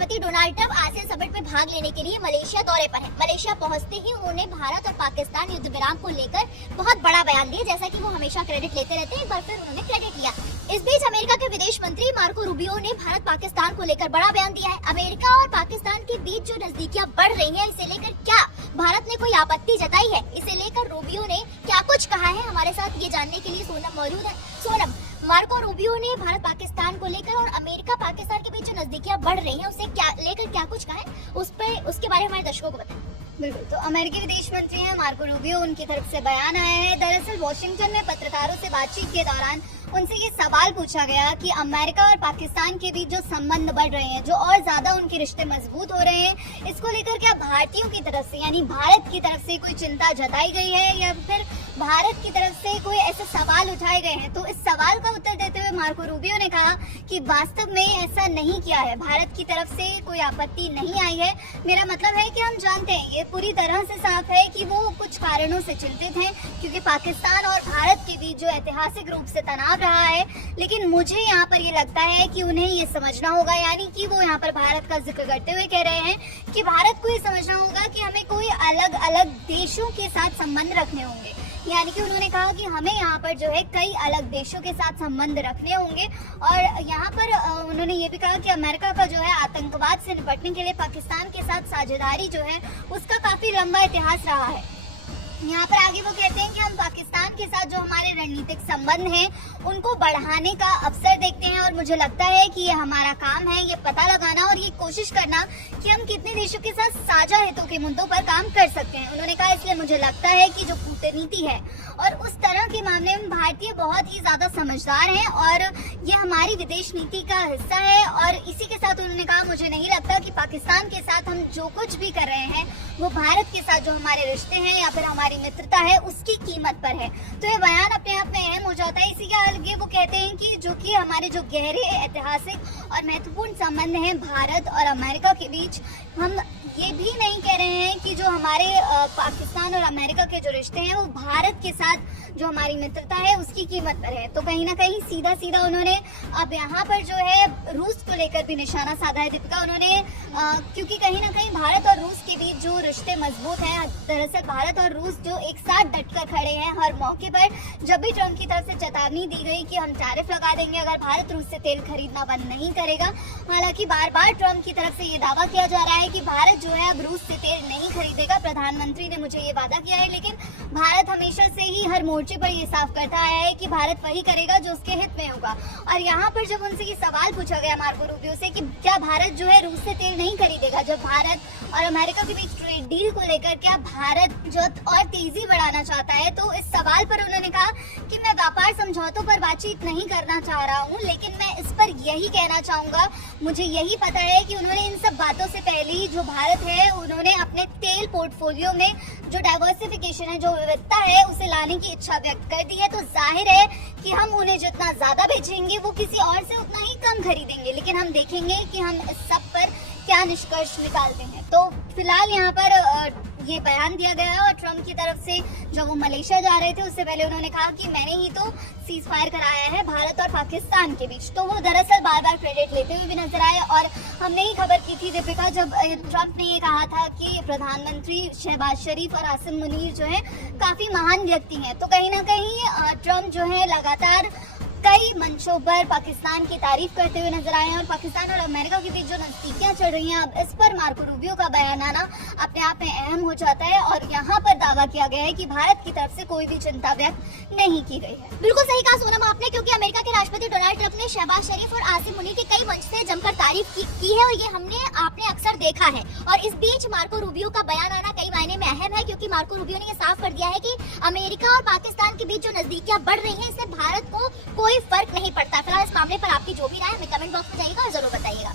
राष्ट्रपति Donald Trump ASEAN summit में भाग लेने के लिए मलेशिया दौरे पर है। मलेशिया पहुंचते ही उन्होंने भारत और पाकिस्तान युद्ध विराम को लेकर बहुत बड़ा बयान दिया, जैसा कि वो हमेशा क्रेडिट लेते रहते हैं। एक बार फिर उन्होंने क्रेडिट लिया। इस बीच अमेरिका के विदेश मंत्री मार्को रूबियो ने भारत पाकिस्तान को लेकर बड़ा बयान दिया है। अमेरिका और पाकिस्तान के बीच जो नजदीकियां बढ़ रही हैं, इसे लेकर क्या भारत ने कोई आपत्ति जताई है? इसे लेकर रूबियो ने क्या कुछ कहा है, हमारे साथ ये जानने के लिए सोनम मौजूद है। सोनम, मार्को रूबियो ने भारत पाकिस्तान को लेकर और अमेरिका पाकिस्तान के बीच जो नजदीकियां बढ़ रही हैं, उसे क्या लेकर क्या कुछ कहा है, उसके बारे में हमारे दर्शकों को बताएं। बिल्कुल, तो अमेरिकी विदेश मंत्री हैं मार्को रूबियो, उनकी तरफ से बयान आया है। दरअसल वॉशिंगटन में पत्रकारों से बातचीत के दौरान उनसे ये सवाल पूछा गया कि अमेरिका और पाकिस्तान के बीच जो संबंध बढ़ रहे हैं, जो और ज्यादा उनके रिश्ते मजबूत हो रहे हैं, इसको लेकर क्या भारतीयों की तरफ से यानी भारत की तरफ से कोई चिंता जताई गई है या फिर भारत की तरफ से कोई ऐसे सवाल उठाए गए हैं? तो इस सवाल का उत्तर देते हुए मार्को रूबियो ने कहा कि वास्तव में ऐसा नहीं किया है, भारत की तरफ से कोई आपत्ति नहीं आई है। मेरा मतलब है कि हम जानते हैं, ये पूरी तरह से साफ है कि वो कुछ कारणों से चिंतित हैं, क्योंकि पाकिस्तान और भारत के बीच जो ऐतिहासिक रूप से तनाव रहा है। लेकिन मुझे यहाँ पर ये लगता है कि उन्हें ये समझना होगा, यानी कि वो यहाँ पर भारत का जिक्र करते हुए कह रहे हैं कि भारत को ये समझना होगा कि हमें कोई अलग अलग देशों के साथ संबंध रखने होंगे। यानी कि उन्होंने कहा कि हमें यहाँ पर जो है कई अलग देशों के साथ संबंध रखने होंगे। और यहाँ पर उन्होंने ये भी कहा कि अमेरिका का जो है आतंकवाद से निपटने के लिए पाकिस्तान के साथ साझेदारी जो है उसका काफी लंबा इतिहास रहा है। यहाँ पर आगे वो कहते हैं कि हम पाकिस्तान के साथ जो हमारे रणनीतिक संबंध हैं उनको बढ़ाने का अवसर देखते हैं, और मुझे लगता है कि ये हमारा काम है, ये पता लगाना और ये कोशिश करना कि हम कितने देशों के साथ साझा हितों के मुद्दों पर काम कर सकते हैं। उन्होंने कहा इसलिए मुझे लगता है कि जो कूटनीति है और उस तरह के मामले में भारतीय बहुत ही ज्यादा समझदार हैं और ये हमारी विदेश नीति का हिस्सा है। और इसी के साथ उन्होंने कहा मुझे नहीं लगता कि पाकिस्तान के साथ हम जो कुछ भी कर रहे हैं वो भारत के साथ जो हमारे रिश्ते हैं या फिर हमारी मित्रता है उसकी कीमत पर है। तो ये बयान अपने आप में अहम हो जाता है। इसी के आगे वो कहते हैं कि जो कि हमारे जो गहरे ऐतिहासिक और महत्वपूर्ण संबंध हैं भारत और अमेरिका के बीच, हम ये भी नहीं कह रहे हैं कि जो हमारे पाकिस्तान और अमेरिका के जो रिश्ते हैं वो भारत के साथ जो हमारी मित्रता है उसकी कीमत पर है। तो कहीं ना कहीं सीधा सीधा उन्होंने अब यहाँ पर जो है रूस को लेकर भी निशाना साधा है दीपिका। उन्होंने क्योंकि कहीं ना कहीं भारत और रूस के बीच जो रिश्ते मजबूत हैं, दरअसल भारत और रूस जो एक साथ डटकर खड़े हैं हर मौके पर। जब भी ट्रंप की तरफ से चेतावनी दी गई कि हम टैरिफ लगा देंगे अगर भारत रूस से तेल खरीदना बंद नहीं करेगा, हालांकि बार बार ट्रंप की तरफ से ये दावा किया जा रहा है कि भारत जो है अब रूस से तेल नहीं खरीदेगा। प्रधानमंत्री ने मुझे ये वादा किया है, लेकिन भारत हमेशा से ही हर मोर्चे पर ये साफ करता आया है कि भारत वही करेगा जो उसके हित में होगा। और यहाँ पर जब उनसे ये सवाल पूछा गया मार्को रूबियो से कि क्या भारत जो है रूस से तेल नहीं खरीदेगा, जब भारत और अमेरिका के बीच ट्रेड डील को लेकर क्या भारत जो और तेजी बढ़ाना चाहता है, तो इस सवाल पर उन्होंने कहा कि मैं व्यापार समझौतों पर बातचीत नहीं करना चाह रहा हूँ, लेकिन मैं इस पर यही कहना चाहूंगा, मुझे यही पता है कि उन्होंने इन सब बातों से पहले ही जो भारत है उन्होंने अपने तेल पोर्टफोलियो में जो डाइवर्सिफिकेशन है, जो विविधता है, उसे लाने की इच्छा व्यक्त कर दी है। तो जाहिर है कि हम उन्हें जितना ज्यादा बेचेंगे वो किसी और से उतना ही कम खरीदेंगे, लेकिन हम देखेंगे कि हम इस सब पर क्या निष्कर्ष निकालते हैं। तो फिलहाल यहाँ पर ये बयान दिया गया है और ट्रंप की तरफ से जब वो मलेशिया जा रहे थे उससे पहले उन्होंने कहा कि मैंने ही तो सीज फायर कराया है भारत और पाकिस्तान के बीच। तो वो दरअसल बार बार क्रेडिट लेते हुए भी नजर आए। और हमने ही खबर की थी दीपिका, जब ट्रंप ने ये कहा था कि प्रधानमंत्री शहबाज शरीफ और आसिम मुनीर जो है काफी महान व्यक्ति हैं। तो कहीं ना कहीं ट्रंप जो है लगातार कई मंचों पर पाकिस्तान की तारीफ करते हुए नजर आए हैं और पाकिस्तान और अमेरिका के बीच जो नजदीकियां चल रही हैं, अब इस पर मार्को रूबियो का बयान आना अपने आप में अहम हो जाता है। और यहाँ पर दावा किया गया है कि भारत की तरफ से कोई भी चिंता व्यक्त नहीं की गई है। बिल्कुल सही कहा सोनम आपने, क्योंकि अमेरिका के राष्ट्रपति डोनाल्ड ट्रंप ने शहबाज शरीफ और आसिम मुनीर की कई मंच से जमकर तारीफ की है और ये आपने अक्सर देखा है। और इस बीच मार्को रूबियो का बयान आना कई मायने में अहम है, क्योंकि मार्को रूबियो ने ये साफ कर दिया है कि अमेरिका और पाकिस्तान के बीच जो नजदीकियां बढ़ रही हैं, इससे भारत को कोई फर्क नहीं पड़ता। फिलहाल इस मामले पर आपकी जो भी राय है हमें कमेंट बॉक्स में जाइएगा और जरूर बताइएगा।